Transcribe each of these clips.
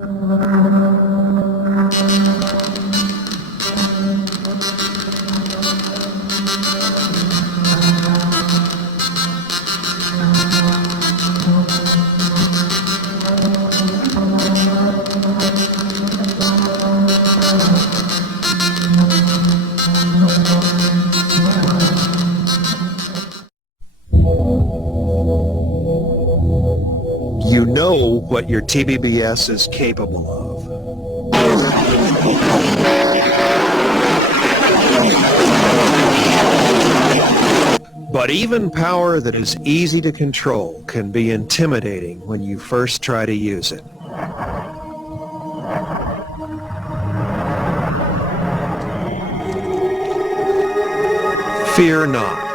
You know what your TBBS is capable of. But even power that is easy to control can be intimidating when you first try to use it. Fear not.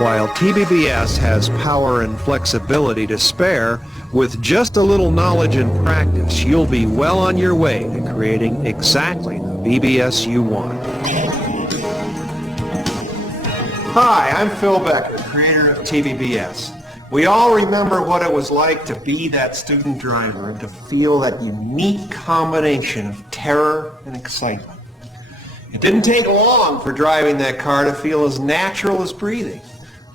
While TBBS has power and flexibility to spare, with just a little knowledge and practice, you'll be well on your way to creating exactly the BBS you want. Hi, I'm Phil Becker, creator of TBBS. We all remember what it was like to be that student driver and to feel that unique combination of terror and excitement. It didn't take long for driving that car to feel as natural as breathing.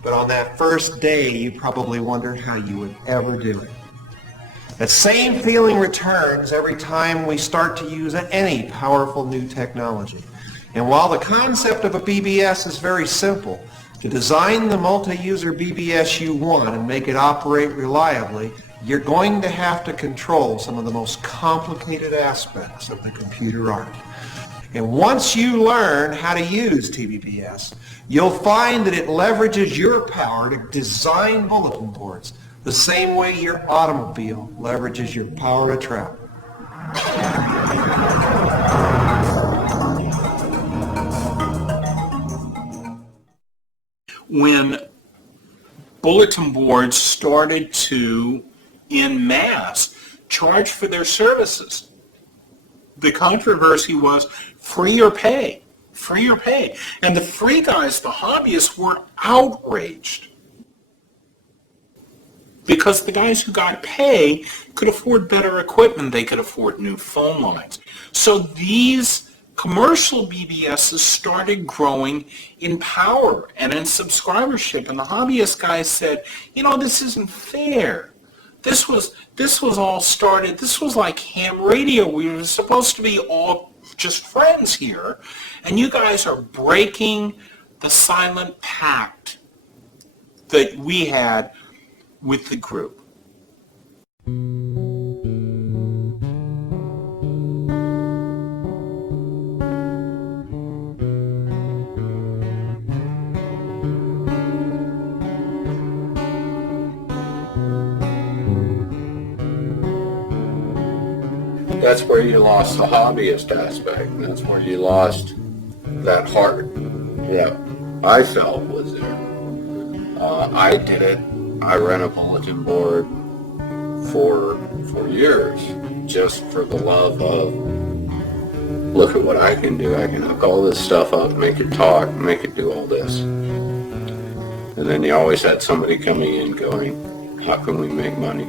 But on that first day, you probably wondered how you would ever do it. That same feeling returns every time we start to use any powerful new technology. And while the concept of a BBS is very simple, to design the multi-user BBS you want and make it operate reliably, you're going to have to control some of the most complicated aspects of the computer art. And once you learn how to use TBBS, you'll find that it leverages your power to design bulletin boards the same way your automobile leverages your power to travel. When bulletin boards started to, en masse, charge for their services, the controversy was free or pay. Free or pay. And the free guys, the hobbyists, were outraged because the guys who got pay could afford better equipment. They could afford new phone lines. So these commercial BBSs started growing in power and in subscribership. And the hobbyist guys said, you know, this isn't fair. This was all started, this was like ham radio. We were supposed to be all just friends here, and you guys are breaking the silent pact that we had with the group. That's where you lost the hobbyist aspect. That's where you lost that heart that I felt was there. I did it. I ran a bulletin board for years just for the love of, look at what I can do. I can hook all this stuff up, make it talk, make it do all this. And then you always had somebody coming in going, how can we make money?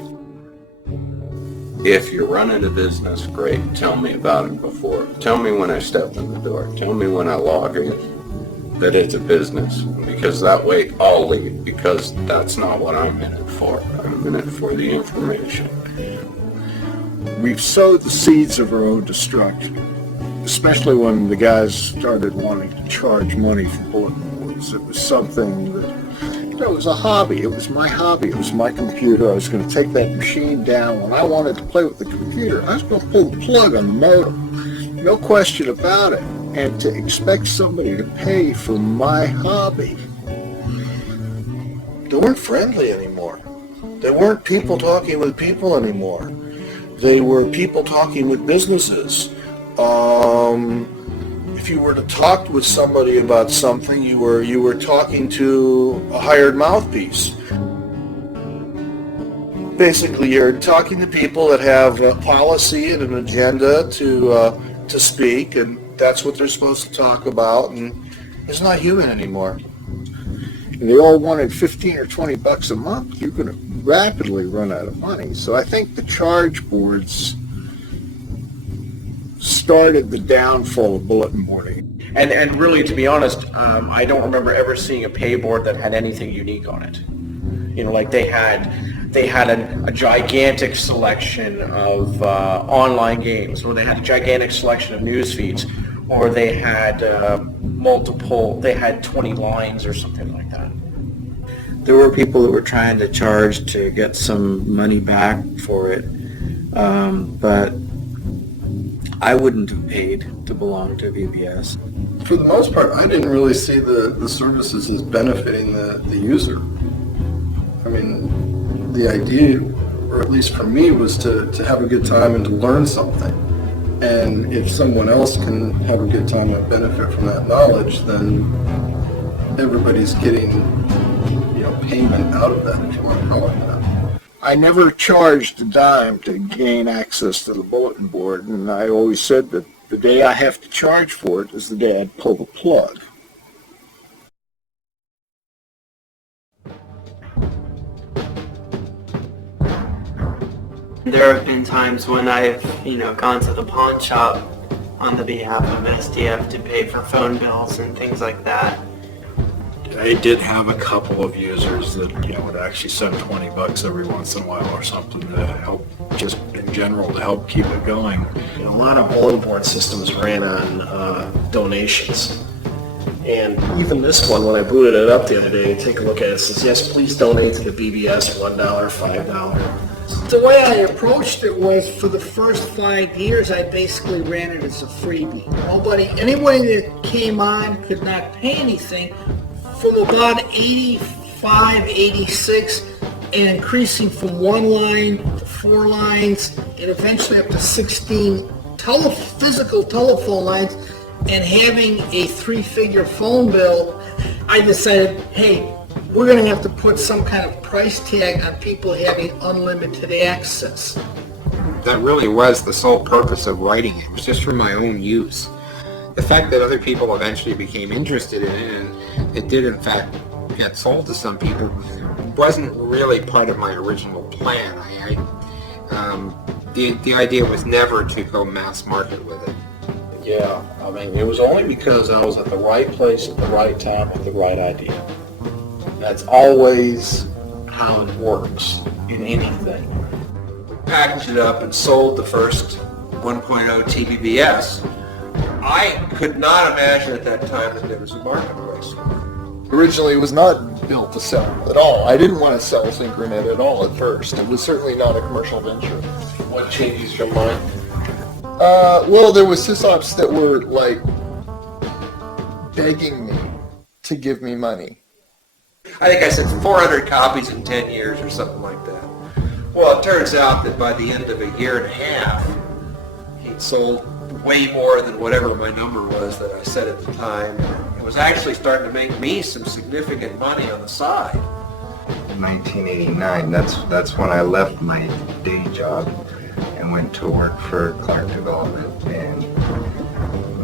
If you're running a business, great. Tell me about it before. Tell me when I step in the door. Tell me when I log in that it's a business. Because that way I'll leave. Because that's not what I'm in it for. I'm in it for the information. We've sowed the seeds of our own destruction, especially when the guys started wanting to charge money for bulletin boards. It was something that, it was a hobby. It was my hobby. It was my computer. I was going to take that machine down. When I wanted to play with the computer, I was going to pull the plug on the modem. No question about it. And to expect somebody to pay for my hobby. They weren't friendly anymore. They weren't people talking with people anymore. They were people talking with businesses. If you were to talk with somebody about something, you were talking to a hired mouthpiece. Basically, you're talking to people that have a policy and an agenda to speak, and that's what they're supposed to talk about, and it's not human anymore. And they all wanted 15 or 20 bucks a month. You're going to rapidly run out of money. So I think the charge boards started the downfall of bulletin boarding. And really, to be honest, I don't remember ever seeing a pay board that had anything unique on it. You know, like they had a gigantic selection of online games, or they had a gigantic selection of news feeds, or they had they had 20 lines or something like that. There were people that were trying to charge to get some money back for it, but I wouldn't have paid to belong to BBS. For the most part, I didn't really see the services as benefiting the user. I mean, the idea, or at least for me, was to have a good time and to learn something. And if someone else can have a good time and benefit from that knowledge, then everybody's getting, payment out of that, if you want to call it that. I never charged a dime to gain access to the bulletin board, and I always said that the day I have to charge for it is the day I'd pull the plug. There have been times when I've, gone to the pawn shop on the behalf of SDF to pay for phone bills and things like that. I did have a couple of users that, would actually send $20 every once in a while or something to help, just in general, to help keep it going. A lot of bulletin board systems ran on donations. And even this one, when I booted it up the other day, take a look at it, it says, yes, please donate to the BBS, $1, $5. The way I approached it was, for the first 5 years, I basically ran it as a freebie. Anybody that came on could not pay anything. From about 85, 86, and increasing from 1 line to 4 lines, and eventually up to 16 physical telephone lines, and having a 3-figure phone bill, I decided, hey, we're going to have to put some kind of price tag on people having unlimited access. That really was the sole purpose of writing it. It was just for my own use. The fact that other people eventually became interested in it, and it did in fact get sold to some people, wasn't really part of my original plan. The idea was never to go mass market with it. Yeah, I mean, it was only because I was at the right place at the right time with the right idea. That's always how it works in anything. We packaged it up and sold the first 1.0 TBBS. I could not imagine at that time that there was a marketplace. Originally, it was not built to sell at all. I didn't want to sell Synchronet at all at first. It was certainly not a commercial venture. What changes your mind? Well, there was sysops that were, begging me to give me money. I think I said 400 copies in 10 years or something like that. Well, it turns out that by the end of a year and a half, he'd sold way more than whatever my number was that I said at the time. It was actually starting to make me some significant money on the side. In 1989, that's when I left my day job and went to work for Clark Development and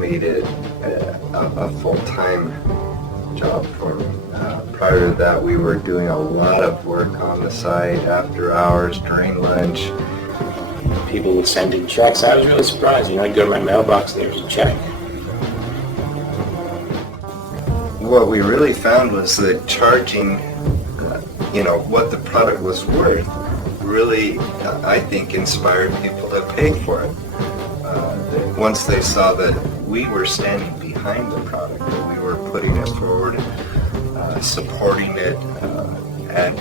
made it a full-time job for me. Prior to that, we were doing a lot of work on the site after hours, during lunch. People would send in checks. I was really surprised. I'd go to my mailbox and there was a check. What we really found was that charging, what the product was worth, really, I think, inspired people to pay for it. Once they saw that we were standing behind the product, that we were putting it forward, supporting it, and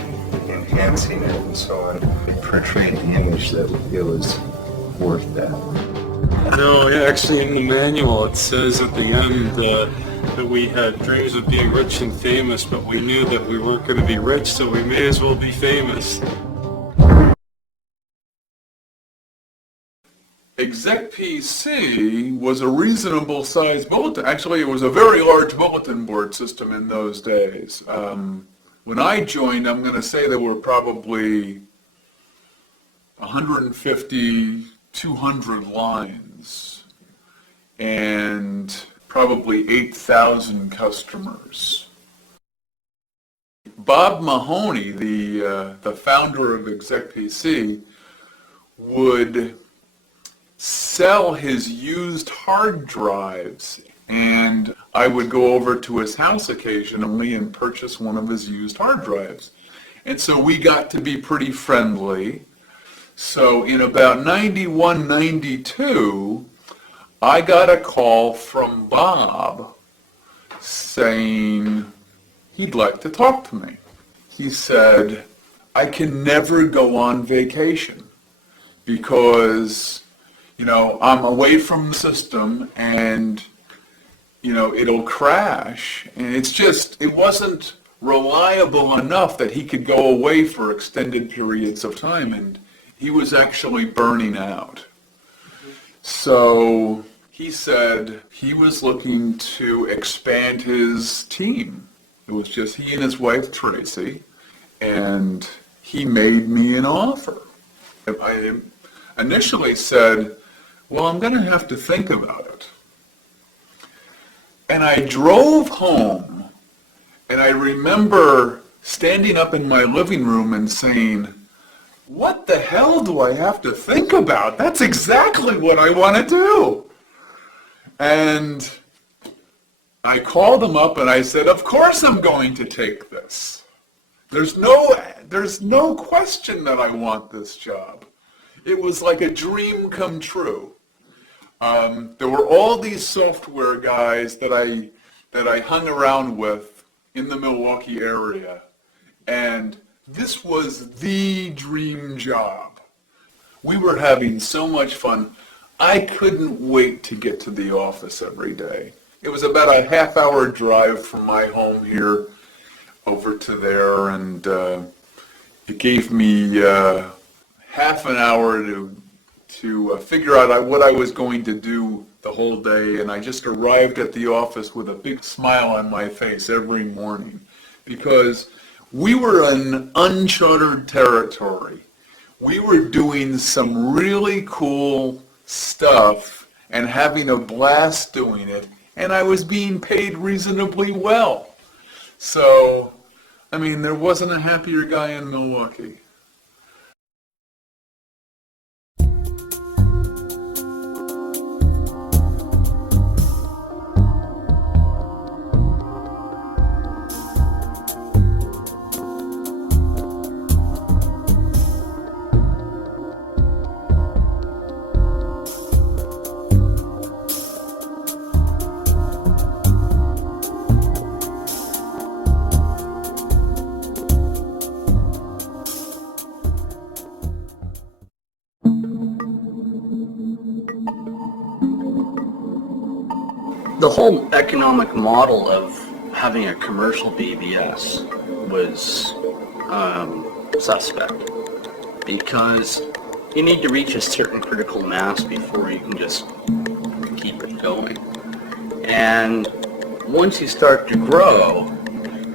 enhancing it, and so on, it portrayed the image that it was worth that. No, actually in the manual it says at the end that we had dreams of being rich and famous, but we knew that we weren't going to be rich, so we may as well be famous. Exec PC was a reasonable sized bulletin. Actually, it was a very large bulletin board system in those days. When I joined, I'm going to say there were probably 150, 200 lines, and probably 8,000 customers. Bob Mahoney, the founder of Exec PC, would sell his used hard drives. And I would go over to his house occasionally and purchase one of his used hard drives. And so we got to be pretty friendly. So in about 91, 92, I got a call from Bob saying he'd like to talk to me. He said, I can never go on vacation because, I'm away from the system and, it'll crash. And it wasn't reliable enough that he could go away for extended periods of time, and he was actually burning out. So he said he was looking to expand his team. It was just he and his wife, Tracy, and he made me an offer. I initially said, well, I'm going to have to think about it. And I drove home, and I remember standing up in my living room and saying, what the hell do I have to think about? That's exactly what I want to do. And I called him up and I said, of course I'm going to take this. There's no question that I want this job. It was like a dream come true. There were all these software guys that I hung around with in the Milwaukee area, and this was the dream job. We were having so much fun. I couldn't wait to get to the office every day. It was about a half-hour drive from my home here over to there, and it gave me half an hour to figure out what I was going to do the whole day, and I just arrived at the office with a big smile on my face every morning because we were in uncharted territory. We were doing some really cool stuff and having a blast doing it, and I was being paid reasonably well. So, there wasn't a happier guy in Milwaukee. The whole economic model of having a commercial BBS was suspect because you need to reach a certain critical mass before you can just keep it going. And once you start to grow,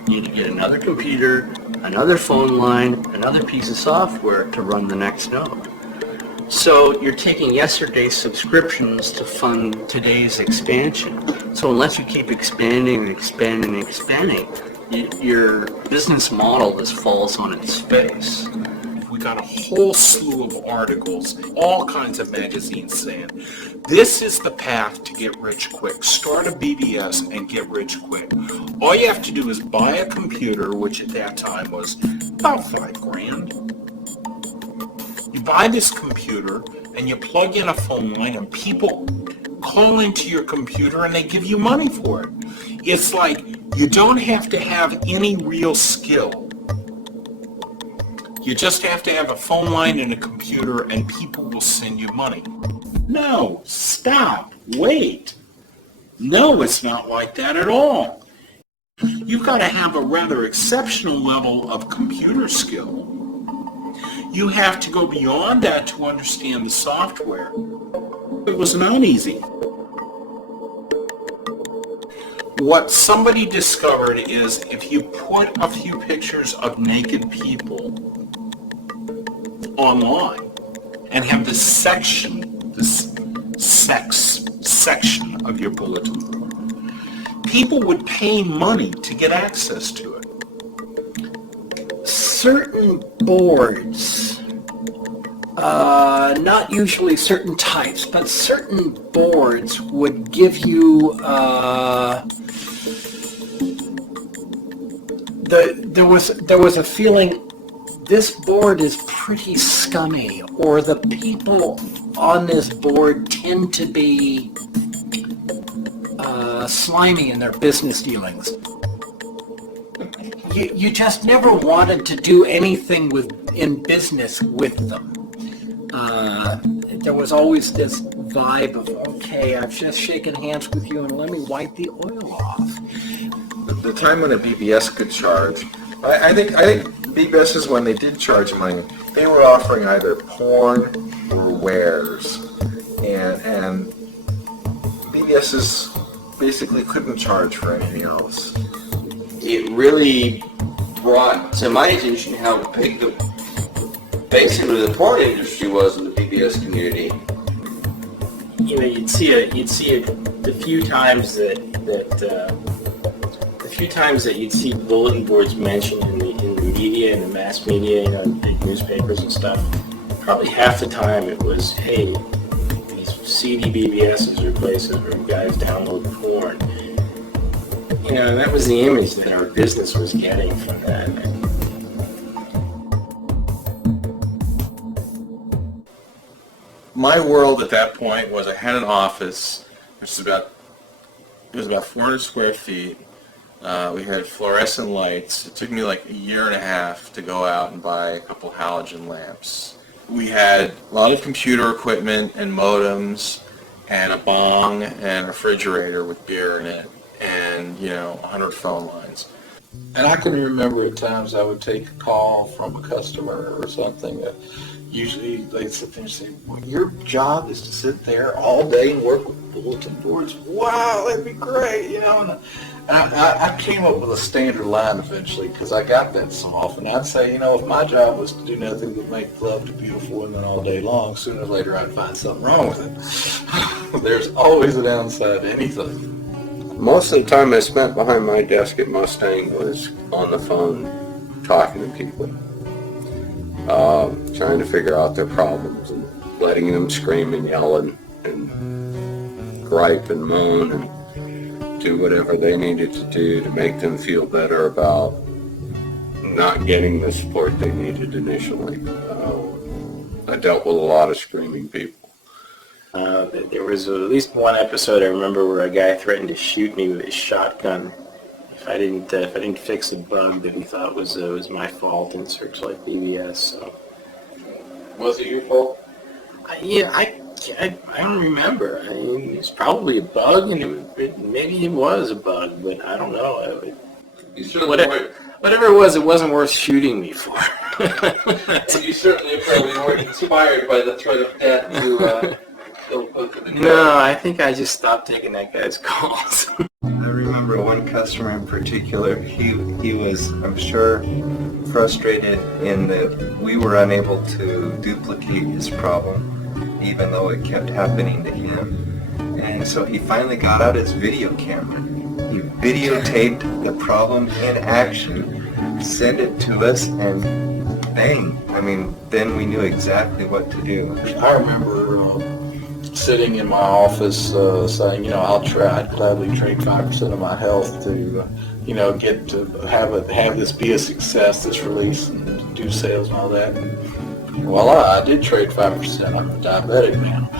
you need to get another computer, another phone line, another piece of software to run the next node. So you're taking yesterday's subscriptions to fund today's expansion. So unless you keep expanding and expanding and expanding, your business model just falls on its face. We got a whole slew of articles, all kinds of magazines saying, this is the path to get rich quick. Start a BBS and get rich quick. All you have to do is buy a computer, which at that time was about $5,000. You buy this computer and you plug in a phone line and people call into your computer and they give you money for it. It's like you don't have to have any real skill. You just have to have a phone line and a computer and people will send you money. No, stop, wait. No, it's not like that at all. You've got to have a rather exceptional level of computer skill. You have to go beyond that to understand the software. It was not easy. What somebody discovered is if you put a few pictures of naked people online and have this sex section of your bulletin board, people would pay money to get access to it. Certain boards Not usually certain types, but certain boards would give you, there was a feeling this board is pretty scummy, or the people on this board tend to be slimy in their business dealings. You just never wanted to do anything in business with them. There was always this vibe of, okay, I've just shaken hands with you and let me wipe the oil off. The time when a BBS could charge, I think BBS is when they did charge money. They were offering either porn or wares, and BBS's basically couldn't charge for anything else. It really brought to my attention how big basically the porn industry was in the BBS community. You know, you'd see it the few times that you'd see bulletin boards mentioned in the media and the mass media, you know, big newspapers and stuff. Probably half the time it was, hey, these seedy BBSs are places where guys download porn. You know, that was the image that our business was getting from that. My world at that point was I had an office, which was about 400 square feet. We had fluorescent lights. It took me like a year and a half to go out and buy a couple halogen lamps. We had a lot of computer equipment and modems and a bong and a refrigerator with beer in it and, 100 phone lines. And I can remember at times I would take a call from a customer or something. Usually they'd sit there and say, well, your job is to sit there all day and work with bulletin boards? Wow, that'd be great, And I came up with a standard line eventually because I got that so often. I'd say, if my job was to do nothing but make love to beautiful women all day long, sooner or later I'd find something wrong with it. There's always a downside to anything. Most of the time I spent behind my desk at Mustang was on the phone talking to people, trying to figure out their problems and letting them scream and yell and gripe and moan and do whatever they needed to do to make them feel better about not getting the support they needed initially. I dealt with a lot of screaming people. There was at least one episode I remember where a guy threatened to shoot me with his shotgun if I didn't fix a bug that he thought was my fault in Searchlight BBS. So. Was it your fault? I don't remember. I mean, it's probably a bug, and maybe it was a bug, but I don't know. Whatever it was, it wasn't worth shooting me for. You certainly probably weren't inspired by the threat of death to No, I think I just stopped taking that guy's calls. I remember one customer in particular, he was, I'm sure, frustrated in that we were unable to duplicate his problem, even though it kept happening to him. And so he finally got out his video camera. He videotaped the problem in action, sent it to us, and bang! I mean, then we knew exactly what to do. I remember sitting in my office saying, I'd gladly trade 5% of my health to, get to have this be a success, this release, and do sales and all that. And voila, I did trade 5%. I'm a diabetic now.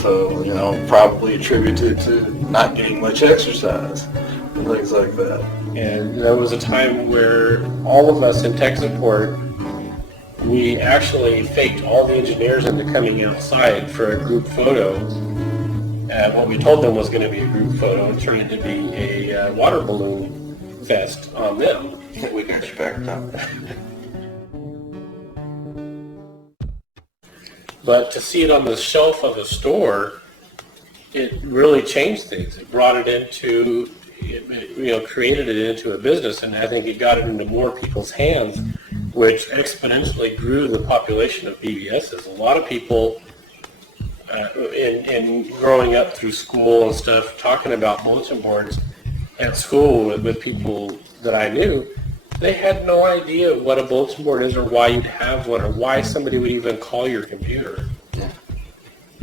So, probably attributed to not getting much exercise and things like that. And there was a time where all of us in tech support, we actually faked all the engineers into coming outside for a group photo. And what we told them was going to be a group photo, it turned into be a water balloon vest on them. We got you backed up. But to see it on the shelf of a store, it really changed things. It brought it into, created it into a business, and I think it got it into more people's hands, which exponentially grew the population of BBSs. A lot of people in growing up through school and stuff, talking about bulletin boards at school with people that I knew, They had no idea what a bulletin board is or why you'd have one or why somebody would even call your computer.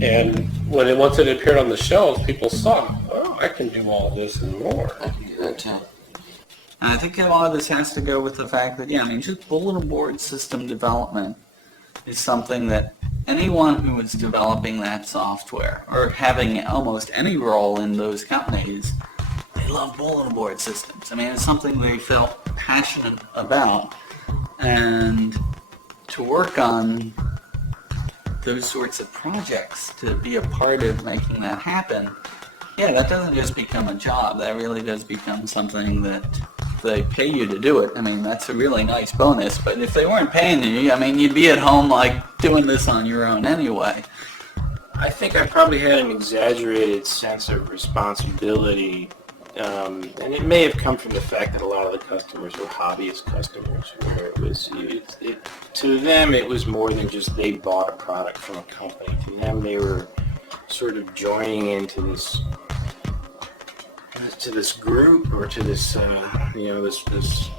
And once it appeared on the shelves, people saw, oh, I can do all this and more. I can do that too. And I think a lot of this has to go with the fact that, just bulletin board system development is something that anyone who is developing that software or having almost any role in those companies, they love bulletin board systems. It's something they felt passionate about. And to work on those sorts of projects, to be a part of making that happen, that doesn't just become a job. That really does become something that they pay you to do it. That's a really nice bonus. But if they weren't paying you, you'd be at home doing this on your own anyway. I think I probably had an exaggerated sense of responsibility, and it may have come from the fact that a lot of the customers were hobbyist customers, where it was, to them it was more than just they bought a product from a company. To them, they were sort of joining into this group or to this this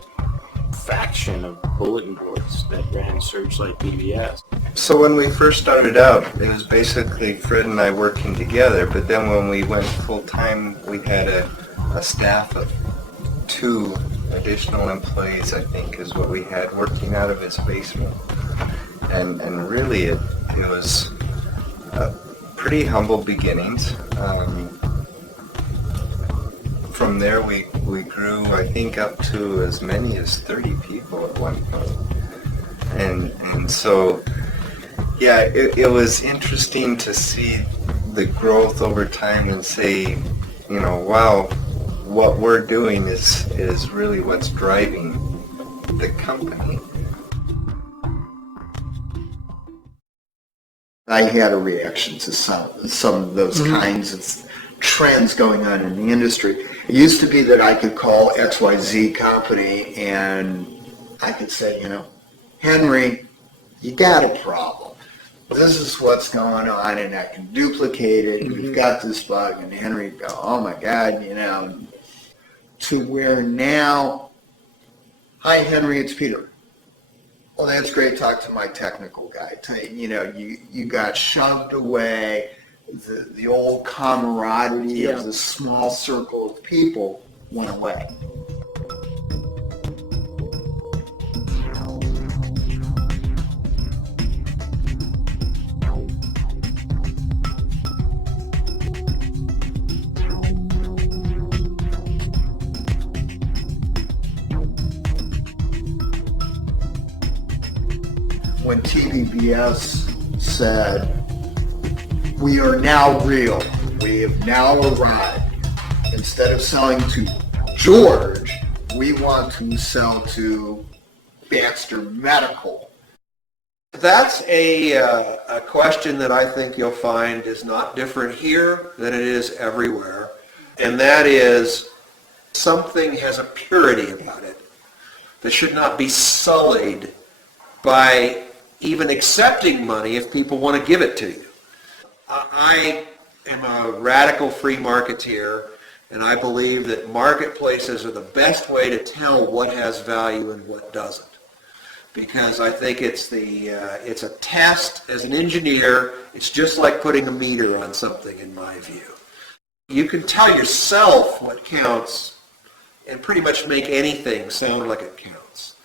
faction of bulletin boards that ran Searchlight BBS. So when we first started out, it was basically Fred and I working together, but then when we went full-time, we had a staff of 2 additional employees, I think, is what we had working out of his basement. And really, it was pretty humble beginnings. From there, we grew, I think, up to as many as 30 people at one point. And so, it was interesting to see the growth over time and say, wow, what we're doing is really what's driving the company. I had a reaction to some of those kinds of trends going on in the industry. It used to be that I could call XYZ company and I could say, Henry, you got a problem. This is what's going on, and I can duplicate it. We've got this bug, and Henry would go, oh my God, to where now, hi Henry, it's Peter. Well, that's great. Talk to my technical guy. You got shoved away. The old camaraderie of the small circle of people went away. When TVBS said, we are now real, we have now arrived, instead of selling to George, we want to sell to Baxter Medical. That's a question that I think you'll find is not different here than it is everywhere. And that is, something has a purity about it that should not be sullied by even accepting money if people want to give it to you. I am a radical free marketeer, and I believe that marketplaces are the best way to tell what has value and what doesn't. Because I think it's a test. As an engineer, it's just like putting a meter on something, in my view. You can tell yourself what counts and pretty much make anything sound like it counts.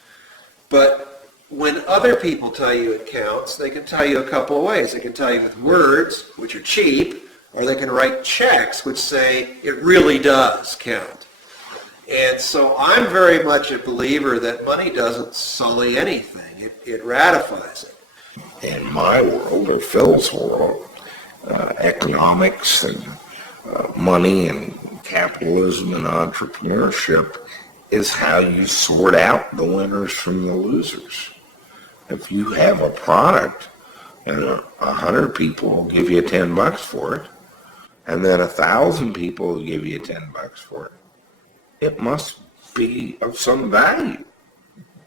But when other people tell you it counts, they can tell you a couple of ways. They can tell you with words, which are cheap, or they can write checks which say it really does count. And so I'm very much a believer that money doesn't sully anything. It ratifies it. In my world, or Phil's world, economics and money and capitalism and entrepreneurship is how you sort out the winners from the losers. If you have a product and 100 people will give you $10 for it, and then 1,000 people will give you $10 for it, it must be of some value.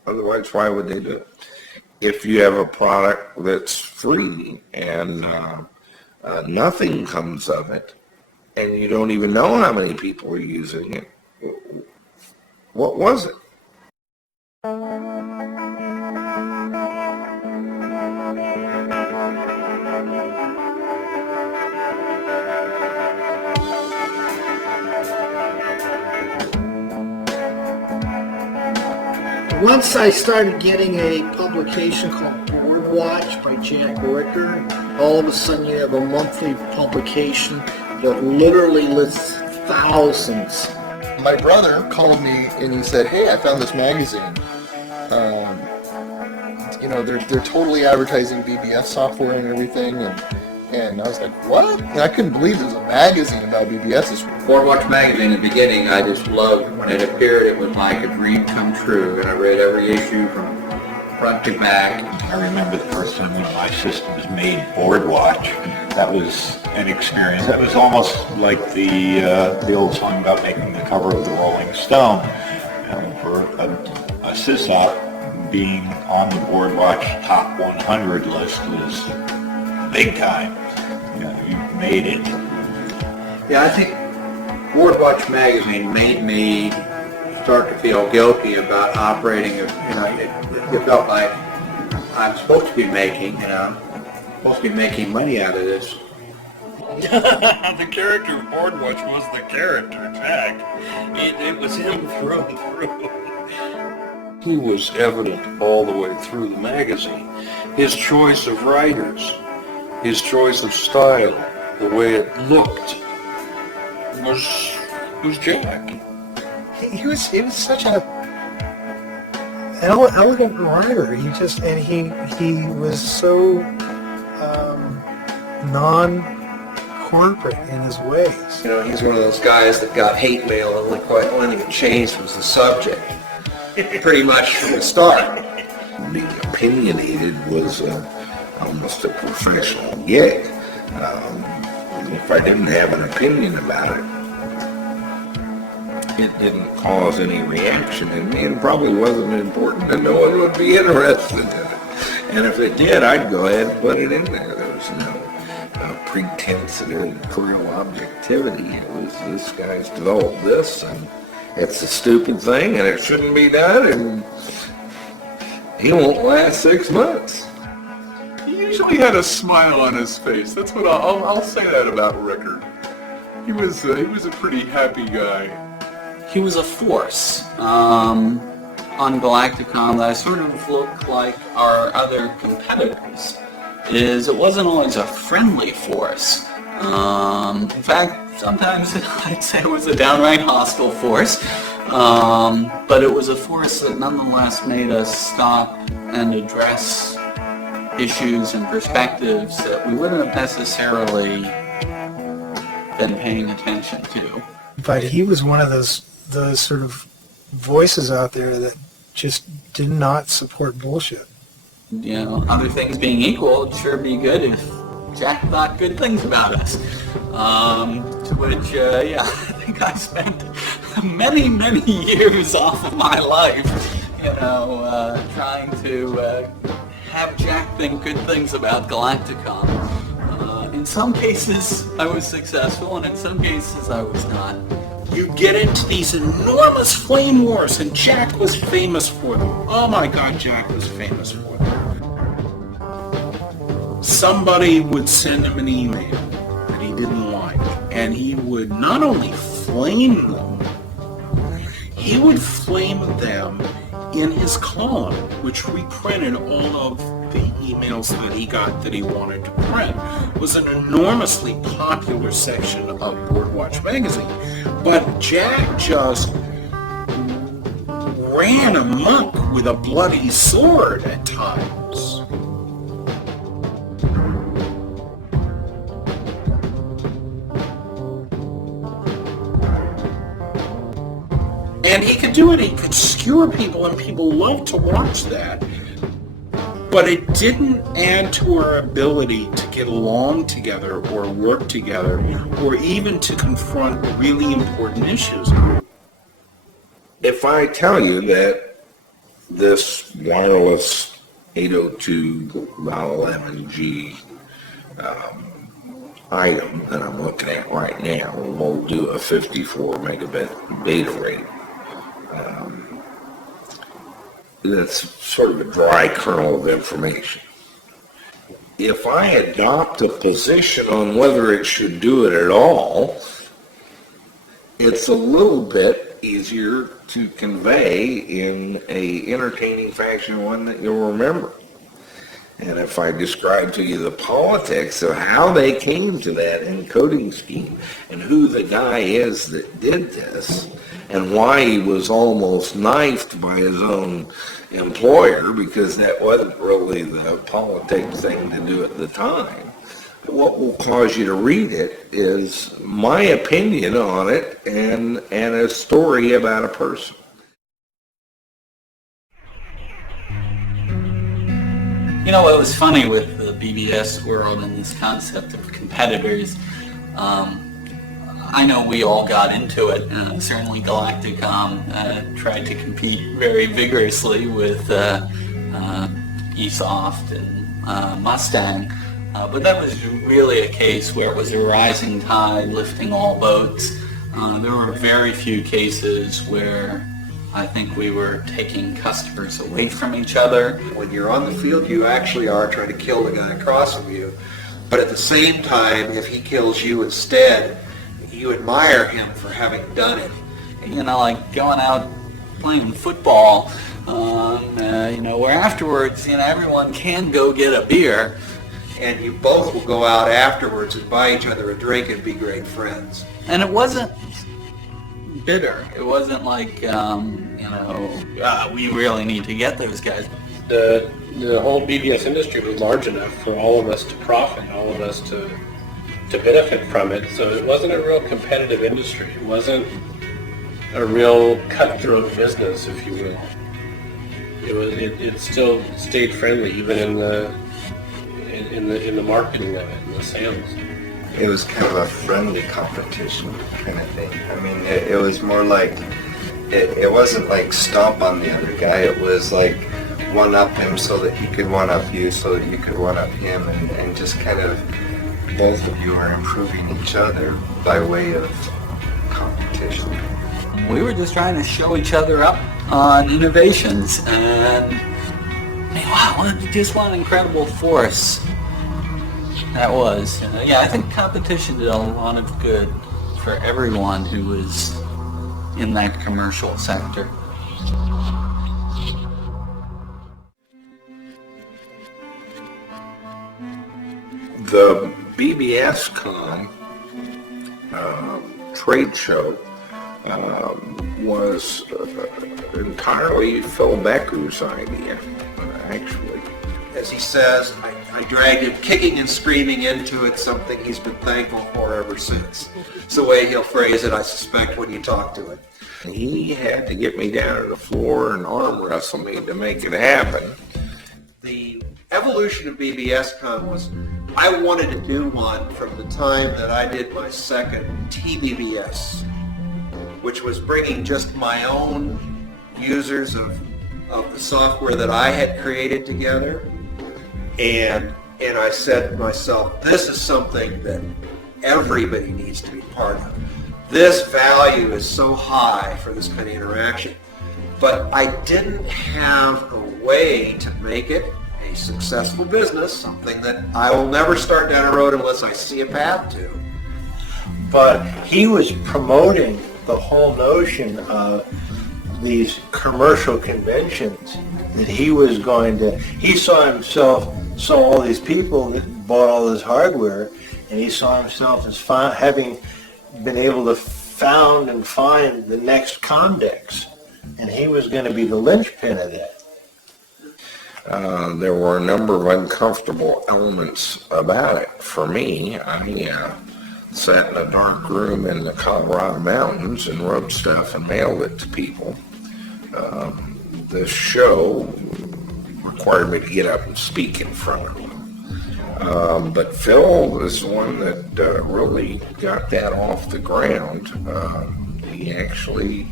Otherwise, why would they do it? If you have a product that's free and nothing comes of it, and you don't even know how many people are using it, what was it? Once I started getting a publication called Board Watch by Jack Ricker, all of a sudden you have a monthly publication that literally lists thousands. My brother called me and he said, "Hey, I found this magazine. They're totally advertising BBS software and everything." And I was like, "What?" And I couldn't believe there's a magazine about BBS. Boardwatch magazine in the beginning, I just loved when it appeared. It was like a dream come true, and I read every issue from front to back. I remember the first time one of my systems made Boardwatch. That was an experience. That was almost like the old song about making the cover of the Rolling Stone. For a sysop, being on the Boardwatch top 100 list was big time. You made it. Yeah, I think Boardwatch magazine made me start to feel guilty about operating. It felt like I'm supposed to be making money out of this. The character of Boardwatch was the character, Jack. It was him through and through. He was evident all the way through the magazine. His choice of writers, his choice of style, the way it looked, was Jack. He was such an elegant writer. He was so non-corporate in his ways. He's one of those guys that got hate mail and only quite wanting to change was the subject. Pretty much from the start. Being opinionated was almost a professional gig. If I didn't have an opinion about it didn't cause any reaction in me, and probably wasn't important, and no one would be interested in it. And if it did, I'd go ahead and put it in there. There was no pretense at editorial objectivity. It was, this guy's developed this, and it's a stupid thing, and it shouldn't be done, and he won't last 6 months. He usually had a smile on his face. That's what I'll say that about Rickard. He was a pretty happy guy. He was a force on Galacticom that sort of looked like our other competitors. It wasn't always a friendly force. In fact, sometimes I'd say it was a downright hostile force. But it was a force that nonetheless made us stop and address issues and perspectives that we wouldn't have necessarily been paying attention to. But he was one of those sort of voices out there that just did not support bullshit. Other things being equal, it'd sure be good if Jack thought good things about us. To which, I think I spent many, many years off of my life, trying to have Jack think good things about Galacticom. In some cases, I was successful, and in some cases, I was not. You get into these enormous flame wars, and Jack was famous for them. Oh my God, Jack was famous for them. Somebody would send him an email that he didn't like, and he would not only flame them, he would flame them in his column, which reprinted all of the emails that he got that he wanted to print. It was an enormously popular section of Boardwatch magazine. But Jack just ran amok with a bloody sword at times. And he could do it, he could skewer people, and people loved to watch that. But it didn't add to our ability to get along together or work together or even to confront really important issues. If I tell you that this wireless 802.11g item that I'm looking at right now will do a 54 megabit data rate, that's sort of a dry kernel of information. If I adopt a position on whether it should do it at all, it's a little bit easier to convey in a entertaining fashion, one that you'll remember. And if I describe to you the politics of how they came to that encoding scheme and who the guy is that did this and why he was almost knifed by his own employer because that wasn't really the politic thing to do at the time, what will cause you to read it is my opinion on it and a story about a person. You know, what was funny with the BBS world and this concept of competitors, I know we all got into it. Certainly Galacticom tried to compete very vigorously with eSoft and Mustang, but that was really a case where it was a rising tide lifting all boats. There were very few cases where I think we were taking customers away from each other. When you're on the field, you actually are trying to kill the guy across from you. But at the same time, if he kills you instead, you admire him for having done it. You know, like going out playing football, you know, where afterwards, you know, everyone can go get a beer. And you both will go out afterwards and buy each other a drink and be great friends. And it wasn't bitter. It wasn't like, you know, we really need to get those guys. The whole BBS industry was large enough for all of us to profit, all of us to benefit from it. So it wasn't a real competitive industry. It wasn't a real cutthroat business, if you will. It still stayed friendly, even in the marketing of it, in the sales. It was kind of a friendly competition kind of thing. I mean, it was more like, it wasn't like stomp on the other guy. It was like one-up him so that he could one-up you, so that you could one-up him, and just kind of both of you are improving each other by way of competition. We were just trying to show each other up on innovations, and wow, just what an incredible force that was. Yeah, I think competition did a lot of good for everyone who was in that commercial sector. The BBS Con trade show was entirely Phil Becker's idea, actually. As he says, I dragged him kicking and screaming into it, something he's been thankful for ever since. It's the way he'll phrase it, I suspect, when you talk to him. He had to get me down to the floor and arm wrestle me to make it happen. The evolution of BBS Con was, I wanted to do one from the time that I did my second TBBS, which was bringing just my own users of the software that I had created together. And I said to myself, this is something that everybody needs to be part of. This value is so high for this kind of interaction. But I didn't have a way to make it a successful business, something that I will never start down a road unless I see a path to. But he was promoting the whole notion of these commercial conventions that he was going to, he saw all these people that bought all this hardware, and he saw himself as having been able to found and find the next Comdex, and he was going to be the linchpin of that. There were a number of uncomfortable elements about it. For me, I sat in a dark room in the Colorado mountains and wrote stuff and mailed it to people. The show required me to get up and speak in front of them. But Phil was the one that really got that off the ground. He actually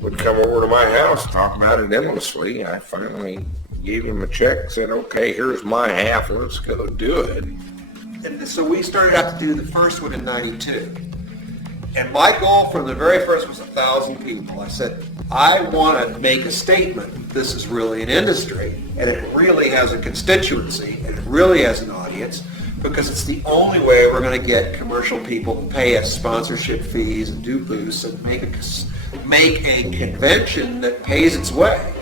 would come over to my house, talk about it endlessly. I finally gave him a check, said, okay, here's my half, let's go do it. And so we started out to do the first one in 92. And my goal from the very first was 1,000 people. I said, I want to make a statement. This is really an industry, and it really has a constituency, and it really has an audience. because it's the only way we're going to get commercial people to pay us sponsorship fees and do booths and make a convention that pays its way.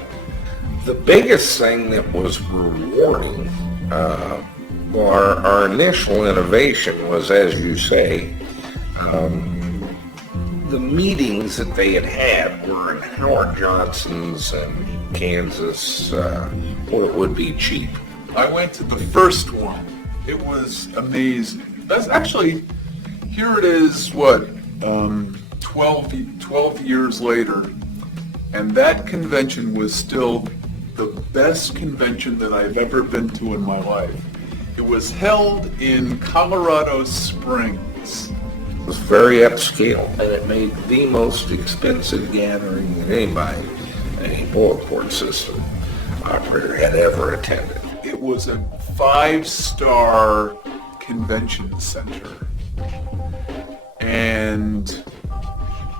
The biggest thing that was rewarding, our initial innovation was, as you say, the meetings that they had were in Howard Johnson's and Kansas, where it would be cheap. I went to the first one. It was amazing. That's actually, here it is, 12 years later, and that convention was still the best convention that I've ever been to in my life. It was held in Colorado Springs. It was very upscale, and it made the most expensive gathering that anybody, any bulletin board system operator had ever attended. It was a 5-star convention center, and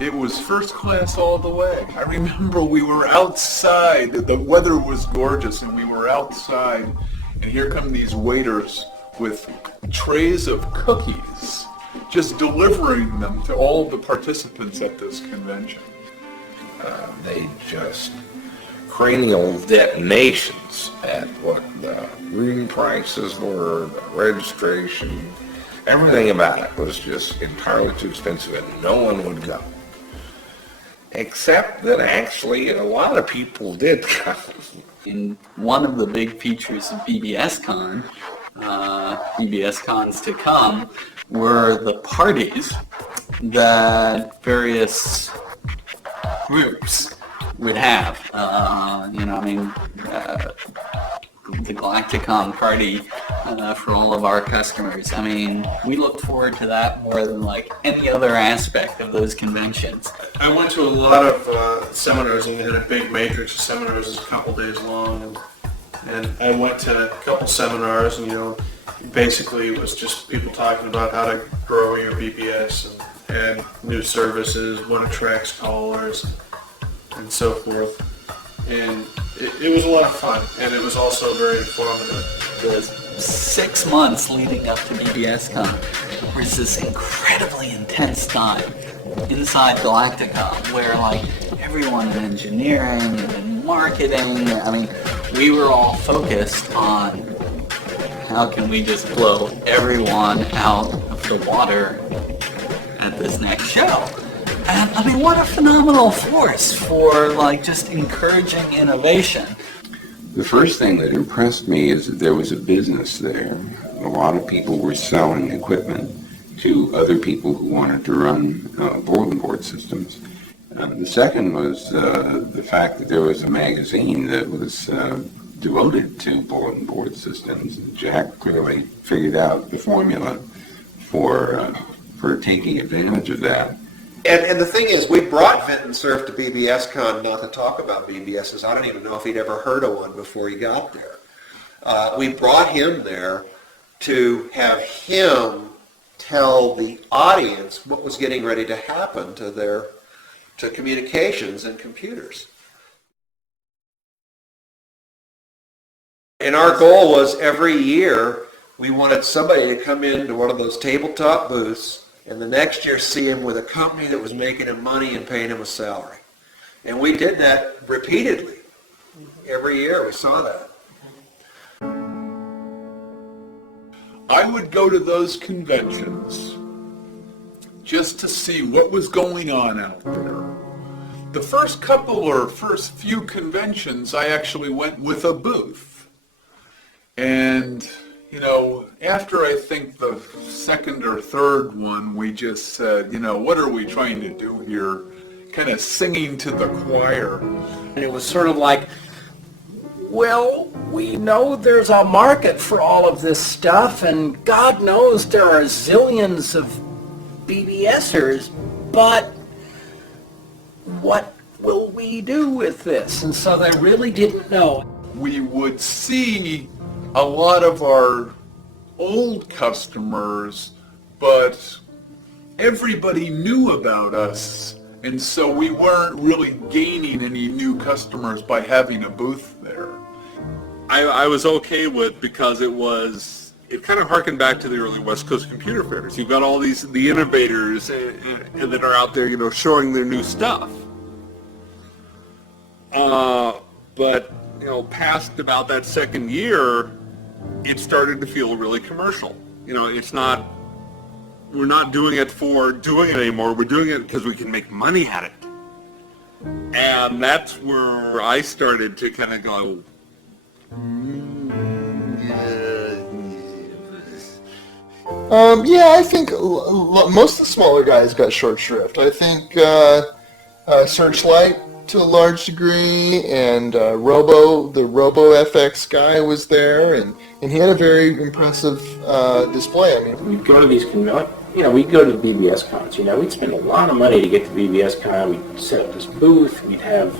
it was first class all the way. I remember we were outside, the weather was gorgeous, and we were outside, and here come these waiters with trays of cookies, just delivering them to all the participants at this convention. They just cranial detonations at what the room prices were, the registration, everything about it was just entirely too expensive and no one would go. Except that actually a lot of people did come. In one of the big features of BBS Con, BBS Cons to come, were the parties that various groups would have. The Galacticon party for all of our customers. I mean, we looked forward to that more than like any other aspect of those conventions. I went to a lot of seminars, and we had a big matrix of seminars. It was a couple days long, and I went to a couple seminars, and basically it was just people talking about how to grow your BBS and new services, what attracts callers, and so forth. And it was a lot of fun, and it was also very informative. The 6 months leading up to BBS Con was this incredibly intense time inside Galacticon, where like everyone in engineering and in marketing, we were all focused on how can we just blow everyone out of the water at this next show. And what a phenomenal force for just encouraging innovation. The first thing that impressed me is that there was a business there. A lot of people were selling equipment to other people who wanted to run bulletin board systems. The second was the fact that there was a magazine that was devoted to bulletin board systems. Jack clearly figured out the formula for taking advantage of that. And the thing is, we brought Vinton Cerf to BBS Con not to talk about BBSs. I don't even know if he'd ever heard of one before he got there. We brought him there to have him tell the audience what was getting ready to happen to communications and computers. And our goal was every year we wanted somebody to come into one of those tabletop booths and the next year see him with a company that was making him money and paying him a salary. And we did that repeatedly. Every year we saw that. I would go to those conventions just to see what was going on out there. The first few conventions, I actually went with a booth. And after I think the second or third one, we just said, what are we trying to do here? Kind of singing to the choir. And it was sort of like, well, we know there's a market for all of this stuff, and God knows there are zillions of BBSers, but what will we do with this? And so they really didn't know. We would see a lot of our old customers, but everybody knew about us, and so we weren't really gaining any new customers by having a booth there. I was okay with because it was it kind of harkened back to the early West Coast computer fairs. You've got all the innovators and that are out there, showing their new stuff. But past about that second year, it started to feel really commercial. We're not doing it for doing it anymore. We're doing it because we can make money at it. And that's where I started to kind of go, Yeah, I think most of the smaller guys got short shrift. I think Searchlight to a large degree, and the Robo FX guy was there, and he had a very impressive display. I mean, we'd go to these, we'd go to the BBS cons. We'd spend a lot of money to get to BBS con. We'd set up this booth. We'd have,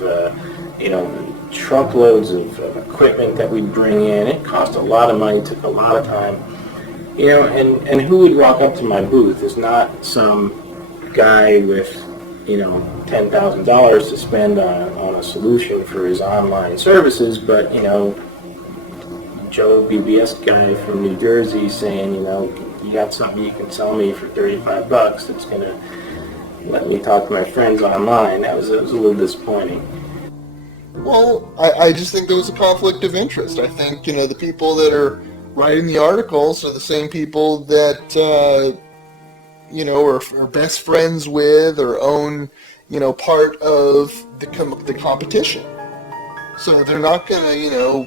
truckloads of equipment that we'd bring in. It cost a lot of money, took a lot of time. And who would walk up to my booth is not some guy with, $10,000 to spend on a solution for his online services, but, Joe BBS guy from New Jersey saying, you got something you can sell me for $35 that's going to let me talk to my friends online. That was a little disappointing. Well, I just think there was a conflict of interest. I think, the people that are writing the articles are the same people that, are best friends with or own, part of the competition. So they're not going to,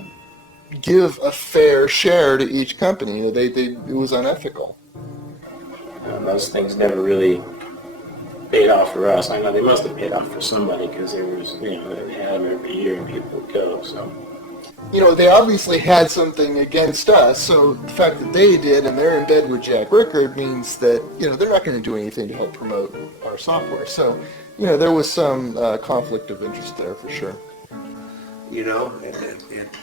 give a fair share to each company. It was unethical. Those things never really paid off for us. I know they must have paid off for somebody because there was, they had them every year and people would go. So. They obviously had something against us, so the fact that they did and they're in bed with Jack Rickard means that, they're not going to do anything to help promote our software. So, there was some conflict of interest there for sure.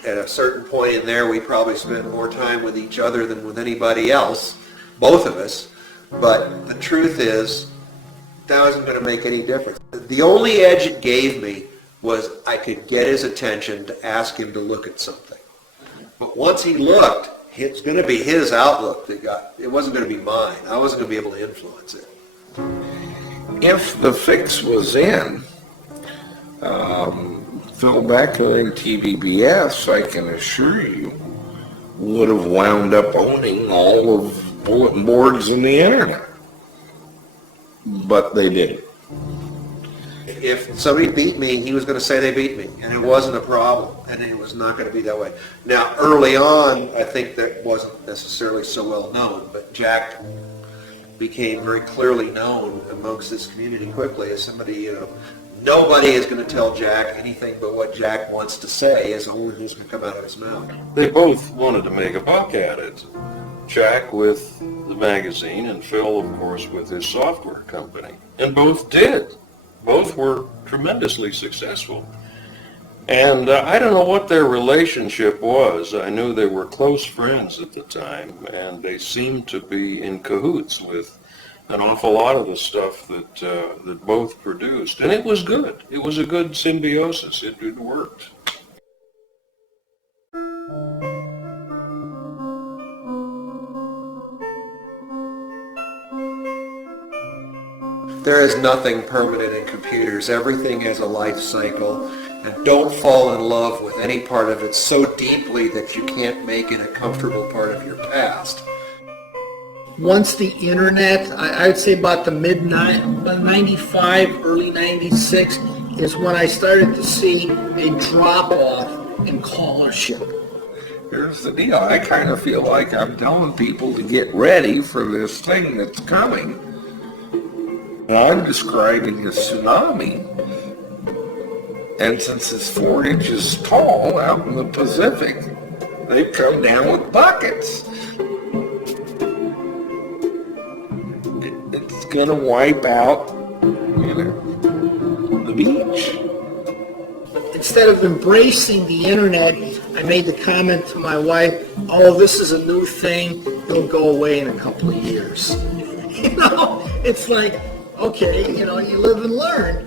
At a certain point in there, we probably spent more time with each other than with anybody else, both of us. But the truth is, that wasn't going to make any difference. The only edge it gave me was I could get his attention to ask him to look at something. But once he looked, it's going to be his outlook it wasn't going to be mine. I wasn't going to be able to influence it. If the fix was in, Phil Becker and TVBS, I can assure you, would have wound up owning all of bulletin boards and the internet. But they didn't. If somebody beat me, he was going to say they beat me, and it wasn't a problem, and it was not going to be that way. Now, early on, I think that wasn't necessarily so well known, but Jack became very clearly known amongst this community quickly as somebody, nobody is going to tell Jack anything but what Jack wants to say is the only thing that's going to come out of his mouth. They both wanted to make a buck at it. Jack with the magazine and Phil, of course, with his software company. And both did. Both were tremendously successful. And I don't know what their relationship was. I knew they were close friends at the time, and they seemed to be in cahoots with an awful lot of the stuff that both produced. And it was good. It was a good symbiosis. It worked. There is nothing permanent in computers. Everything has a life cycle. And don't fall in love with any part of it so deeply that you can't make it a comfortable part of your past. Once the internet, I'd say about the mid-95, early 96, is when I started to see a drop-off in callership. Here's the deal. I kind of feel like I'm telling people to get ready for this thing that's coming. And I'm describing a tsunami. And since it's 4 inches tall out in the Pacific, they come down with buckets. It's going to wipe out, the beach. Instead of embracing the internet, I made the comment to my wife, oh, this is a new thing. It'll go away in a couple of years. It's like, okay, you live and learn.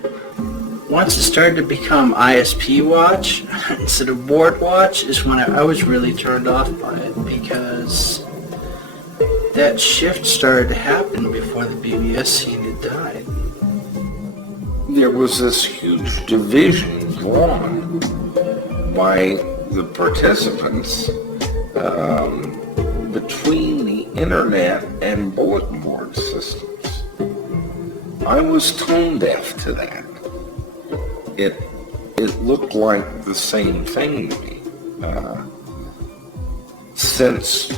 Once it started to become ISP watch instead of board watch is when I was really turned off by it, because that shift started to happen before the BBS scene had died. There was this huge division drawn by the participants between the internet and bulletin board systems. I was tone deaf to that. It looked like the same thing to me. Since,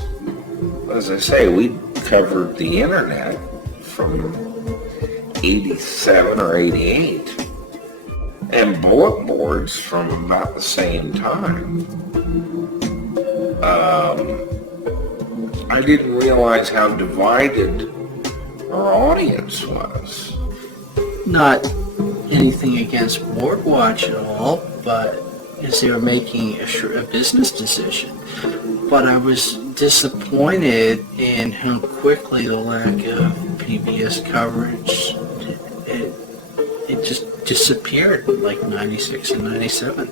as I say, we covered the internet from 87 or 88, and bulletin boards from about the same time. I didn't realize how divided our audience was. Not anything against Boardwatch at all, but as they were making a business decision. But I was disappointed in how quickly the lack of PBS coverage, it just disappeared in like 96 and 97.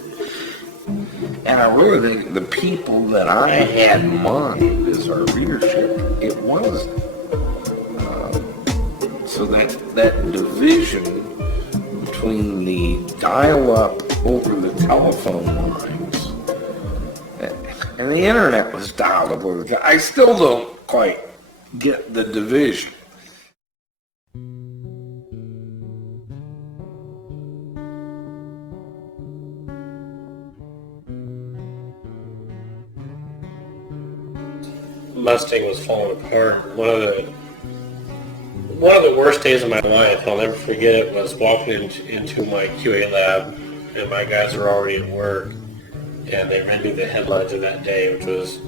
And I really think the people that I had in mind as our readership, it wasn't. So that division between the dial-up over the telephone lines and the internet was dialed up over the I still don't quite get the division. Mustang was falling apart. One of the worst days of my life, I'll never forget it, was walking into my QA lab, and my guys were already at work, and they read me the headlines of that day, which was,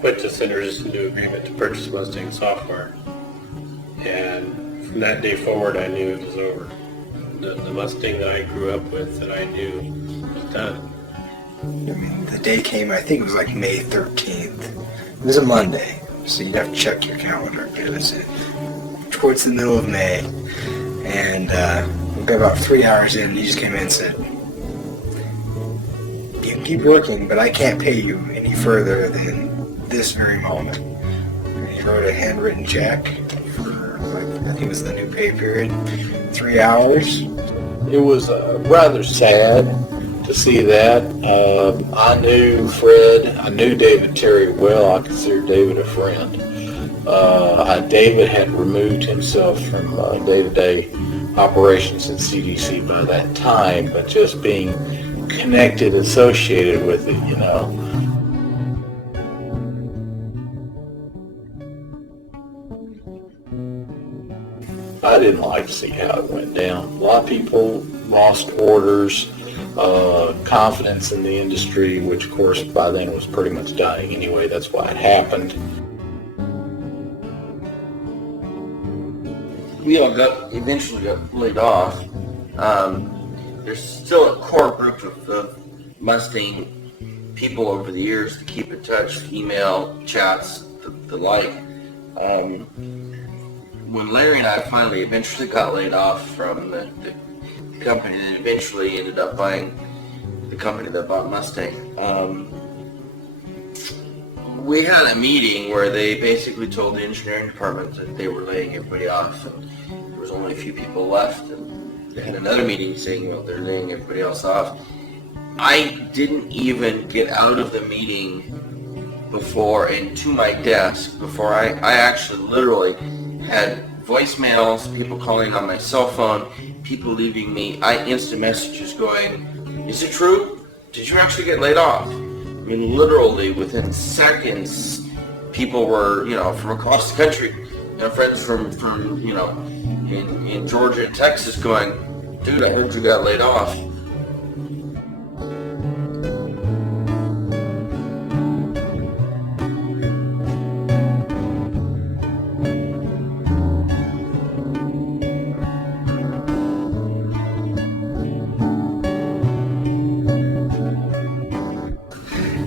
Quintus enters into agreement to purchase Mustang software. And from that day forward, I knew it was over. The Mustang that I grew up with, that I knew, was done. I mean, the day came, I think it was like May 13th. It was a Monday, so you'd have to check your calendar. It was towards the middle of May, and we got about 3 hours in, and he just came in and said, "You can keep working, but I can't pay you any further than this very moment." And he wrote a handwritten check for, I think it was the new pay period, 3 hours. It was rather sad to see that. I knew Fred, I knew David Terry well. I consider David a friend. David had removed himself from day-to-day operations in CDC by that time, but just being connected, associated with it, I didn't like to see how it went down. A lot of people lost orders, confidence in the industry, which of course by then was pretty much dying anyway. That's why it happened. We all eventually got laid off. There's still a core group of Mustang people over the years to keep in touch, email, chats, the like. When Larry and I finally eventually got laid off from the company that eventually ended up buying the company that bought Mustang, we had a meeting where they basically told the engineering department that they were laying everybody off, and there was only a few people left, and they had another meeting saying, well, they're laying everybody else off. I didn't even get out of the meeting before and to my desk before I actually literally had voicemails, people calling on my cell phone, people leaving me instant messages going, is it true? Did you actually get laid off? I mean, literally within seconds, people were, from across the country, friends from in Georgia and Texas going, dude, I heard you got laid off.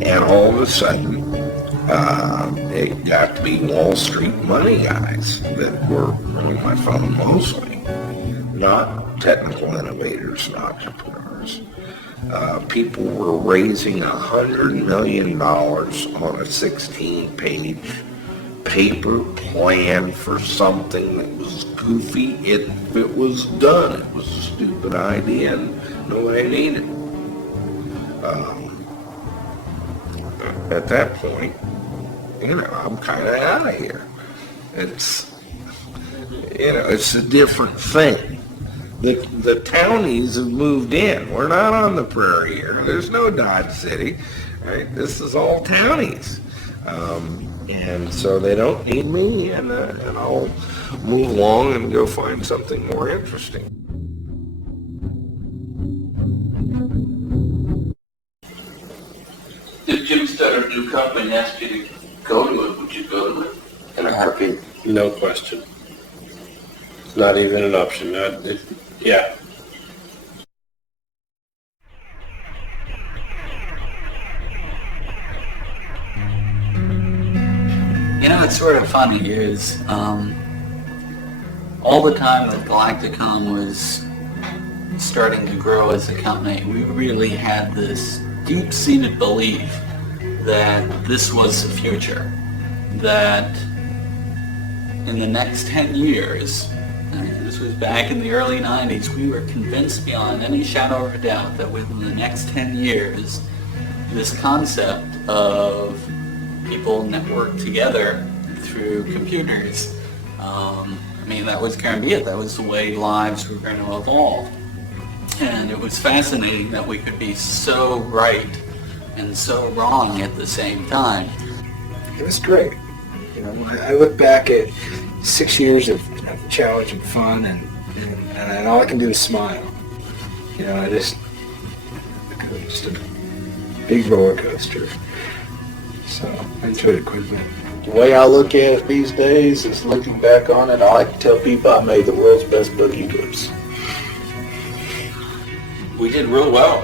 And all of a sudden, it got to be Wall Street money guys that were on my phone mostly, not technical innovators and entrepreneurs. People were raising $100 million on a 16-page paper plan for something that was goofy if it was done. It was a stupid idea and nobody needed it. At that point, I'm kind of out of here. It's, it's a different thing. The townies have moved in. We're not on the prairie here. There's no Dodge City, right? This is all townies. And so they don't need me, and I'll move along and go find something more interesting. If Jim started a new company and asked you to go to it, would you go to it? In a heartbeat, no question. It's not even an option. Yeah. It's sort of funny is all the time that Galacticom was starting to grow as a company, we really had this deep-seated belief that this was the future, that in the next 10 years, and this was back in the early 90s, we were convinced beyond any shadow of a doubt that within the next 10 years, this concept of people networked together through computers, that was going to be it. That was the way lives were going to evolve. And it was fascinating that we could be so right and so wrong at the same time. It was great. I look back at 6 years of challenge and fun, and all I can do is smile. It was just a big roller coaster. So I enjoyed it quite a bit. The way I look at it these days is looking back on it, I like to tell people I made the world's best boogie trips. We did real well.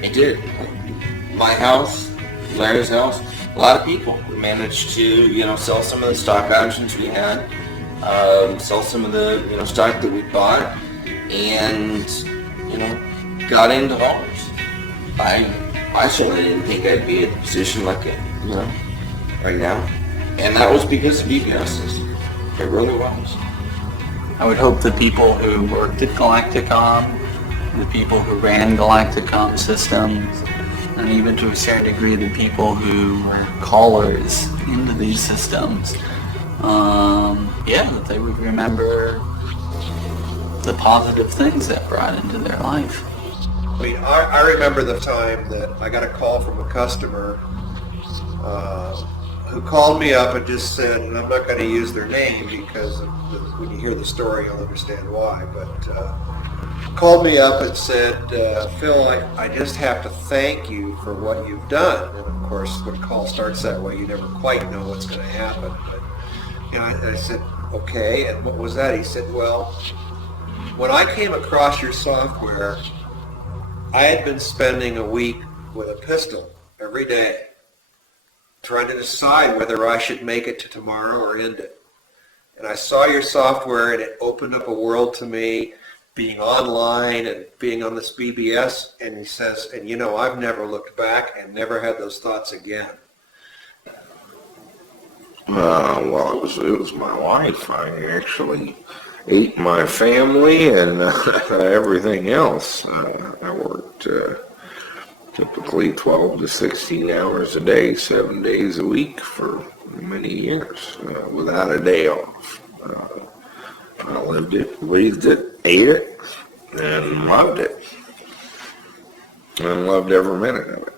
I did. My house, Larry's house, a lot of people managed to, sell some of the stock options we had, sell some of the, stock that we bought, and, got into homes. I certainly didn't think I'd be in a position like it, right now. And that was because of BBS's. It really was. I would hope the people who worked at Galacticom, the people who ran Galacticom systems, and even to a certain degree the people who were callers into these systems, that they would remember the positive things that brought into their life. I remember the time that I got a call from a customer who called me up and just said, and I'm not going to use their name because when you hear the story you'll understand why, but called me up and said, Phil, I just have to thank you for what you've done. And of course, when a call starts that way, you never quite know what's going to happen. But I said, okay, and what was that? He said, well, when I came across your software, I had been spending a week with a pistol every day, trying to decide whether I should make it to tomorrow or end it. And I saw your software and it opened up a world to me, being online and being on this BBS. And he says, and I've never looked back and never had those thoughts again. Well, it was my life. I actually ate my family and everything else. I worked typically 12 to 16 hours a day, 7 days a week for many years without a day off. I lived it, breathed it, ate it, and loved it. And loved every minute of it.